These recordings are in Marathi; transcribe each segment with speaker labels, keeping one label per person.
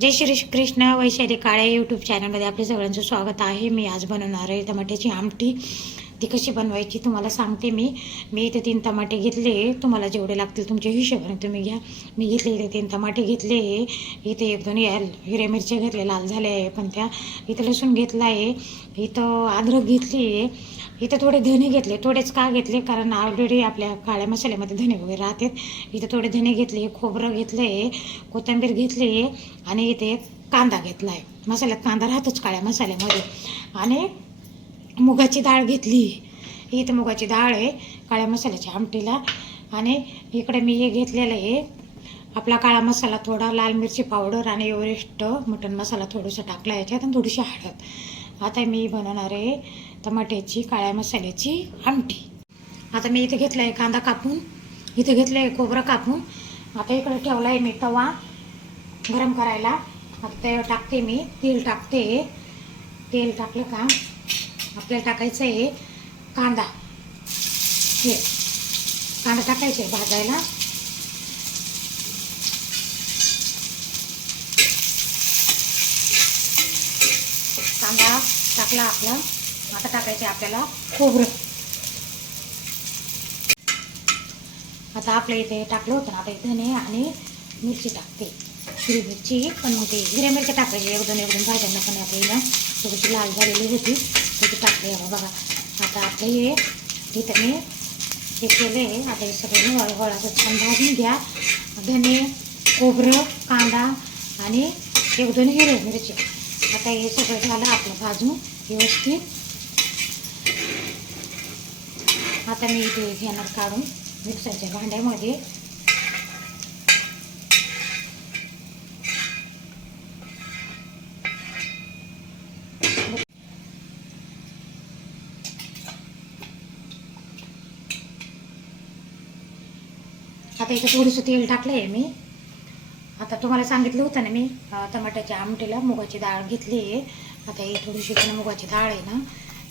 Speaker 1: जय श्री कृष्ण वैशाली काळे यूट्यूब चॅनलमध्ये आपल्या सगळ्यांचं स्वागत आहे. मी आज बनवणार आहे टमाट्याची आमटी. ती कशी बनवायची तुम्हाला सांगते मी. मी इथे तीन टमाटे घेतले तुम्हाला जेवढे लागतील तुमच्या हिशोबाने तुम्ही घ्या. मी घेतले इथे तीन टमाटे घेतले इथे एक दोन या हिरव्या मिरच्या घेतले लाल झाले आहे पण त्या. इथं लसूण घेतला आहे इथं अद्रक घेतली आहे इथं थोडे धने घेतले. थोडेच का घेतले? कारण ऑलरेडी आपल्या काळ्या मसाल्यामध्ये धने वगैरे राहतात. इथं थोडे धने घेतले खोबरं घेतलं आहे कोथिंबीर घेतली आहे आणि इथे कांदा घेतला आहे मसाल्यात कांदा राहतोच काळ्या मसाल्यामध्ये. आणि मुगाची डाळ घेतली. इथं मुगाची डाळ आहे काळ्या मसाल्याच्या आमटीला. आणि इकडे मी हे घेतलेलं आहे आपला काळा मसाला थोडा लाल मिरची पावडर आणि एव्हरेस्ट मटन मसाला थोडंसं टाकला याच्यात आणि थोडीशी हळद. आता मी बनवणार आहे टमाट्याची काळ्या मसाल्याची आमटी. आता मी इथे घेतलं आहे कांदा कापून. इथे घेतलं आहे खोबरं कापून. आता इकडे ठेवला आहे मी तवा गरम करायला. आता ते टाकते मी तेल टाकते. तेल टाकलं का? आपल्याला टाकायचं आहे कांदा. हे कांदा टाकायचा आहे भाजायला. कांदा टाकला आपला. आता टाकायचे आपल्याला खोबरं. आता आपल्या इथे टाकलं होतं आता धने आणि मिरची टाकते. हिरवी मिरची पण मग ते हिरव्या मिरची टाकायची एक दोन भाज्यांना पण आपल्याला थोडीशी लाल झालेली होती. त्याची टाकली आहे बघा आता आपलं हे इथं मी हे केलं आहे आता हे सगळं हळूहळू असं छान भाजून घ्या धने खोबरं कांदा आणि एक दोन हिरवे मिरची आता हे सगळं झालं आपलं भाजून व्यवस्थित आता मी इथे घेणार काढून मिक्सरच्या भांड्यामध्ये आता इथं थोडंसं तेल टाकलं आहे मी. आता तुम्हाला सांगितलं होतं ना मी टमाट्याच्या आमटीला मुगाची डाळ घेतली आहे. आता ही थोडीशी पण मुगाची डाळ आहे ना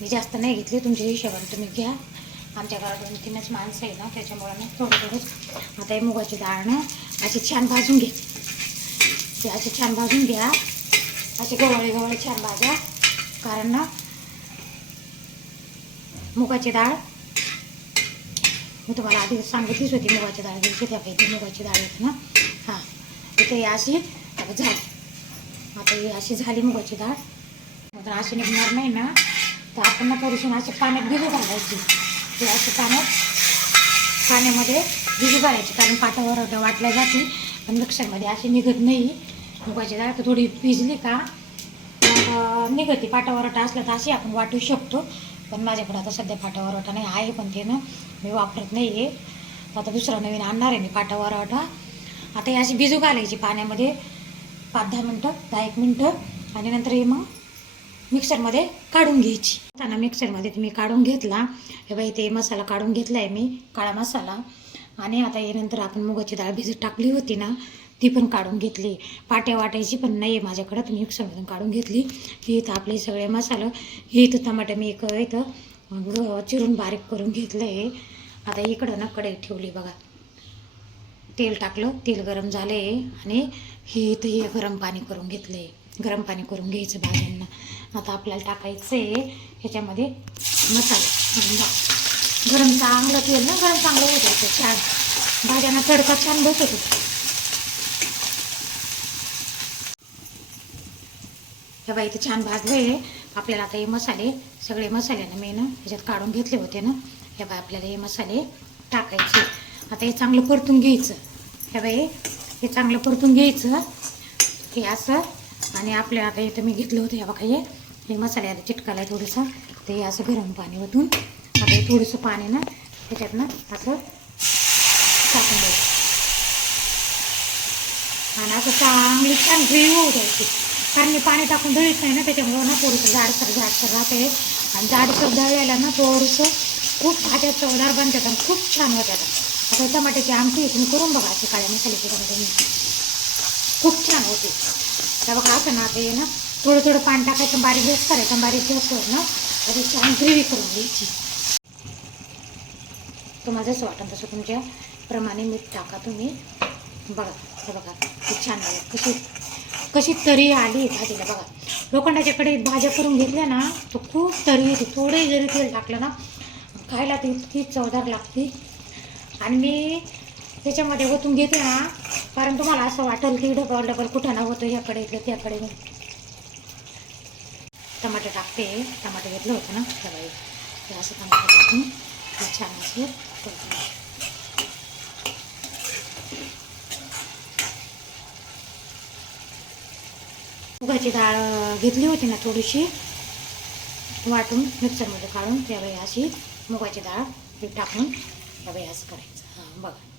Speaker 1: मी जास्त नाही घेतली तुमच्या हिशोबाने तुम्ही घ्या. आमच्या घरात दोन तीनच माणसं आहे ना त्याच्यामुळे मी थोडं थोडंच आता ही मुगाची डाळ ना अशी छान भाजून घे. ते अशी छान भाजून घ्या. असे गवळे गवळे छान भाजा. कारण ना मुगाची डाळ मी तुम्हाला आधी सांगितलीच होती मुगाची डाळ घ्यायची त्या पैकी मुगाची डाळ येते ना. हां इथे अशी आता झाली आता ही अशी झाली मुगाची डाळ. मग अशी निघणार नाही ना तर आपण ना थोडीशी अशी पाण्यात भिजू घालायची. ते अशी पाण्यात पाण्यामध्ये भिजू घालायची कारण पाटावर वाटल्या जाते पण मिक्सरमध्ये अशी निघत नाही. मुगाची डाळ तर थोडी भिजली का निघते. पाटावरटा असला तर अशी आपण वाटू शकतो. पण माझ्याकडे आता सध्या पाटावरटा नाही आहे पण ते ना मी वापरत नाही आहे आता दुसरा नवीन आणणार आहे मी पाटावरटा आता हे अशी भिजू घालायची पाण्यामध्ये पाच दहा मिनटं दहा एक मिनटं आणि नंतर हे मग मिक्सरमध्ये काढून घ्यायची. आता मिक्सरमध्ये तुम्ही काढून घेतला. हे बाई ते मसाला काढून घेतला आहे मी काळा मसाला. आणि आता हे नंतर आपण मुगाची डाळ भिजत टाकली होती ना ती पण काढून घेतली. पाट्या वाटायची पण नाही आहे माझ्याकडं तर मिक्सरमधून काढून घेतली. ही इथं आपले सगळे मसालं ही इथं टमाटर मी एक इथं चिरून बारीक करून घेतलं आहे आता इकडं ना कढई ठेवली बघा. तेल टाकलं तेल गरम झाले आणि हे इथं हे गरम पाणी करून घेतलं आहे गरम पाणी करून घ्यायचं भाज्यांना. आता आपल्याला टाकायचं आहे ह्याच्यामध्ये मसाले. गरम चांगलं तेल ना गरम चांगलं होतं छान. भाज्यांना तडका छान भेटतो. हे बाई इथे छान भाजले आपल्याला आता हे मसाले सगळे मसाले ना मी ना ह्याच्यात काढून घेतले होते ना. हे बाई आपल्याला हे मसाले टाकायचे. आता हे चांगलं परतून घ्यायचं. हे बाई हे चांगलं परतून घ्यायचं. हे असं. आणि आपल्या आता इथं मी घेतलं होतं हे बघा हे. हे मसाले आता चिटकायला आहे थोडंसं. ते हे असं गरम पाणी ओतून आता हे थोडंसं पाणी ना त्याच्यात ना असं टाकून द्यायचं. आणि असं चांगली छान ग्रेव्ही होऊ द्यायची. कारण मी पाणी टाकून दळीत नाही ना त्याच्यामुळं ना थोडंसं जाडसर जाडसर राहते आणि जाडसर दळलेलं ना थोडंसं खूप भाज्या चवदार बनतात आणि खूप छान होतात. आता टमाट्याची आमटी तुम्ही करून बघा अशी काळ्या मसाल्याची टमाटे खूप छान होते. तर बघा असं ना ते ना थोडं थोडं पाणी टाकायचं बारीक गॅस करायचं बारीक गॅसवर ना त्याची छान ग्रेव्ही करून घ्यायची. तुम्हाला जसं वाटतं तसं तुमच्या प्रमाणे मीठ टाका तुम्ही. बघा हे बघा खूप छान कशी कशी तरी आली भाजीला बघा. लोखंडाच्या भाज्या करून घेतल्या ना तर खूप तरी येते. थोडे जरी तेल टाकलं ना खायला ती इतकी चवदार लागते. आणि मी त्याच्यामध्ये ओतून घेते ना कारण तुम्हाला असं वाटेल की डबल डबल कुठं ना होतं याकडे इथलं त्याकडे. टमाटर टाकते. टमाटर घेतलं होतं ना त्यावेळी असं टमाटे टाकून छान असं करते. मुगाची डाळ घेतली होती ना थोडीशी वाटून मिक्सरमध्ये काढून त्यावेळी अशी मुगाची डाळ टाकून त्यावेळी असं करायचं हां बघा